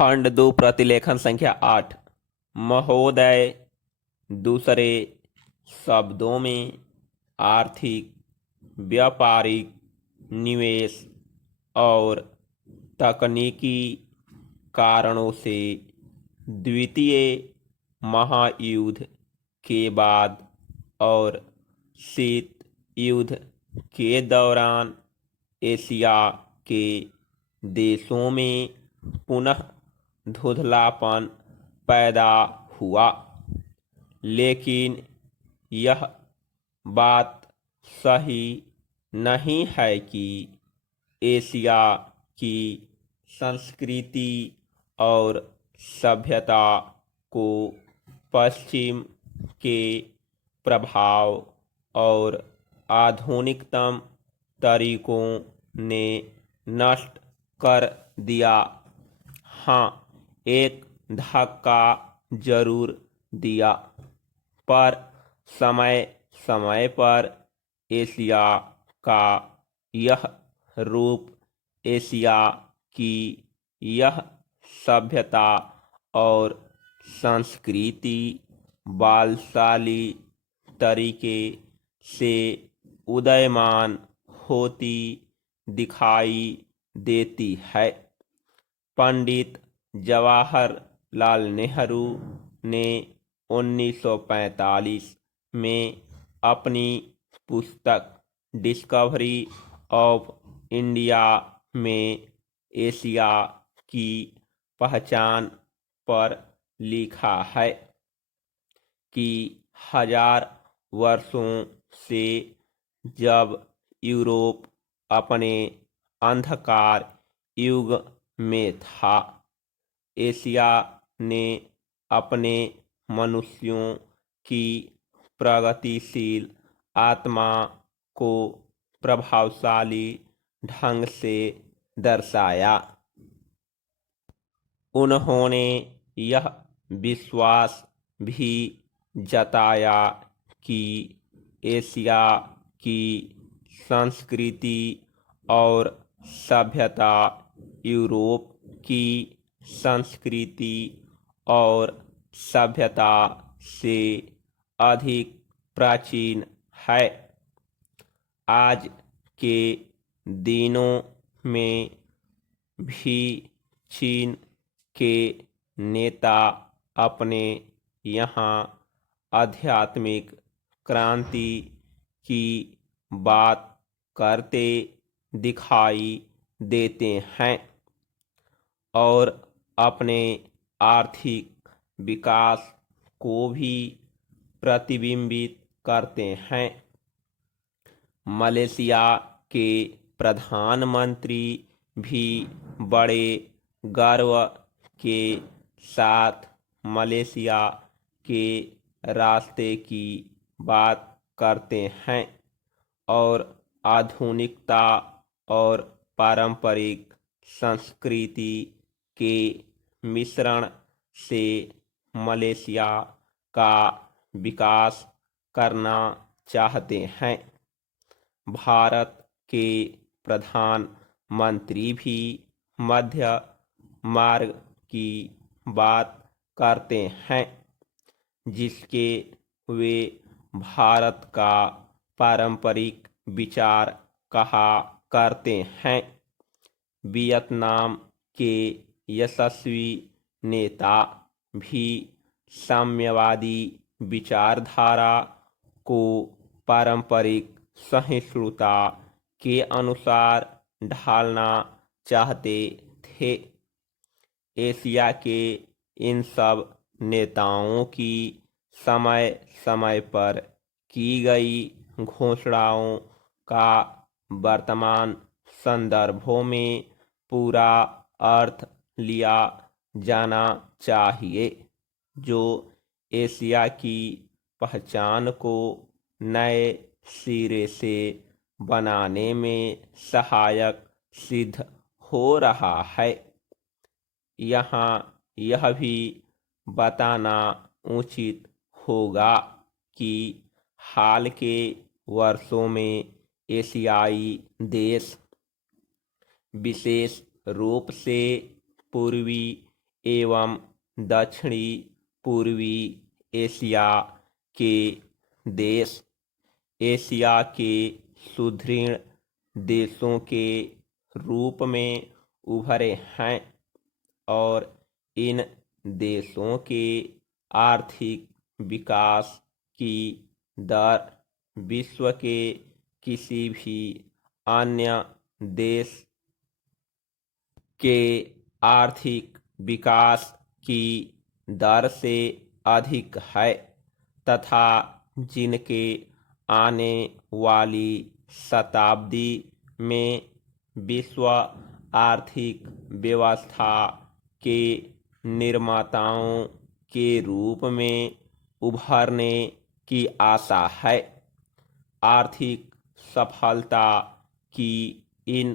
खंड 2 प्रतिलेखन संख्या 8। महोदय, दूसरे शब्दों में आर्थिक, व्यापारिक, निवेश और तकनीकी कारणों से द्वितीय महायुद्ध के बाद और शीत युद्ध के दौरान एशिया के देशों में पुनः धुंधलापन पैदा हुआ। लेकिन यह बात सही नहीं है कि एशिया की संस्कृति और सभ्यता को पश्चिम के प्रभाव और आधुनिकतम तरीकों ने नष्ट कर दिया। हाँ, एक धक्का जरूर दिया, पर समय समय पर एशिया का यह रूप, एशिया की यह सभ्यता और संस्कृति बलशाली तरीके से उदयमान होती दिखाई देती है। पंडित जवाहरलाल नेहरू ने 1945 में अपनी पुस्तक डिस्कवरी ऑफ इंडिया में एशिया की पहचान पर लिखा है कि हजार वर्षों से जब यूरोप अपने अंधकार युग में था, एशिया ने अपने मनुष्यों की प्रगतिशील आत्मा को प्रभावशाली ढंग से दर्शाया। उन्होंने यह विश्वास भी जताया कि एशिया की संस्कृति और सभ्यता यूरोप की संस्कृति और सभ्यता से अधिक प्राचीन है। आज के दिनों में भी चीन के नेता अपने यहाँ आध्यात्मिक क्रांति की बात करते दिखाई देते हैं और अपने आर्थिक विकास को भी प्रतिबिंबित करते हैं। मलेशिया के प्रधानमंत्री भी बड़े गर्व के साथ मलेशिया के रास्ते की बात करते हैं और आधुनिकता और पारंपरिक संस्कृति के मिश्रण से मलेशिया का विकास करना चाहते हैं। भारत के प्रधानमंत्री भी मध्य मार्ग की बात करते हैं, जिसके वे भारत का पारंपरिक विचार कहा करते हैं। वियतनाम के यशस्वी नेता भी साम्यवादी विचारधारा को पारंपरिक सहिष्णुता के अनुसार ढालना चाहते थे। एशिया के इन सब नेताओं की समय समय पर की गई घोषणाओं का वर्तमान संदर्भों में पूरा अर्थ लिया जाना चाहिए, जो एशिया की पहचान को नए सिरे से बनाने में सहायक सिद्ध हो रहा है। यहाँ यह भी बताना उचित होगा कि हाल के वर्षों में एशियाई देश, विशेष रूप से पूर्वी एवं दक्षिणी पूर्वी एशिया के देश एशिया के सुदृढ़ देशों के रूप में उभरे हैं और इन देशों के आर्थिक विकास की दर विश्व के किसी भी अन्य देश के आर्थिक विकास की दर से अधिक है तथा जिनके आने वाली शताब्दी में विश्व आर्थिक व्यवस्था के निर्माताओं के रूप में उभरने की आशा है। आर्थिक सफलता की इन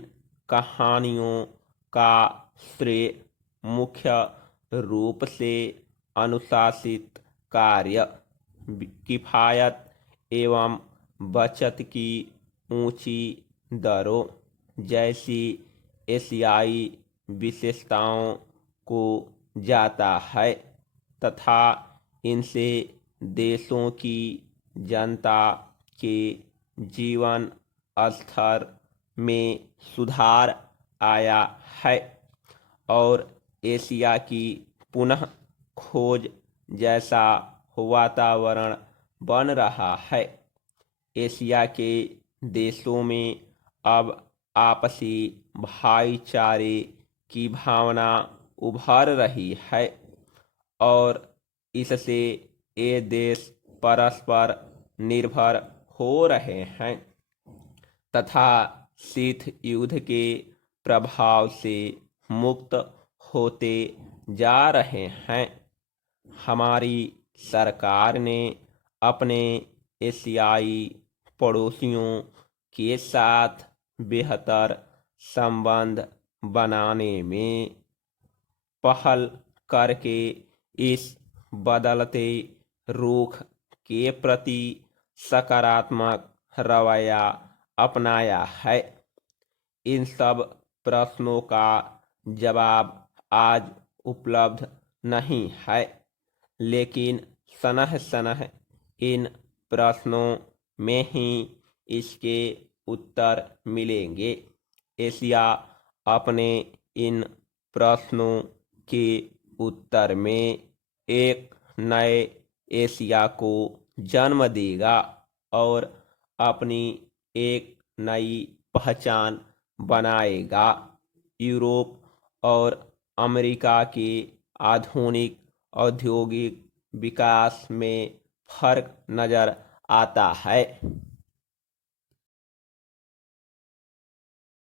कहानियों का श्रेय मुख्य रूप से अनुशासित कार्य, किफायत एवं बचत की ऊंची दरों जैसी एशियाई विशेषताओं को जाता है तथा इनसे देशों की जनता के जीवन स्तर में सुधार आया है और एशिया की पुनः खोज जैसा वातावरण बन रहा है। एशिया के देशों में अब आपसी भाईचारे की भावना उभर रही है और इससे ये देश परस्पर निर्भर हो रहे हैं तथा शीत युद्ध के प्रभाव से मुक्त होते जा रहे हैं। हमारी सरकार ने अपने एशियाई पड़ोसियों के साथ बेहतर संबंध बनाने में पहल करके इस बदलते रुख के प्रति सकारात्मक रवैया अपनाया है। इन सब प्रश्नों का जवाब आज उपलब्ध नहीं है, लेकिन सनह सनह इन प्रश्नों में ही इसके उत्तर मिलेंगे। एशिया अपने इन प्रश्नों के उत्तर में एक नए एशिया को जन्म देगा और अपनी एक नई पहचान बनाएगा। यूरोप और अमेरिका के आधुनिक औद्योगिक विकास में फर्क नजर आता है।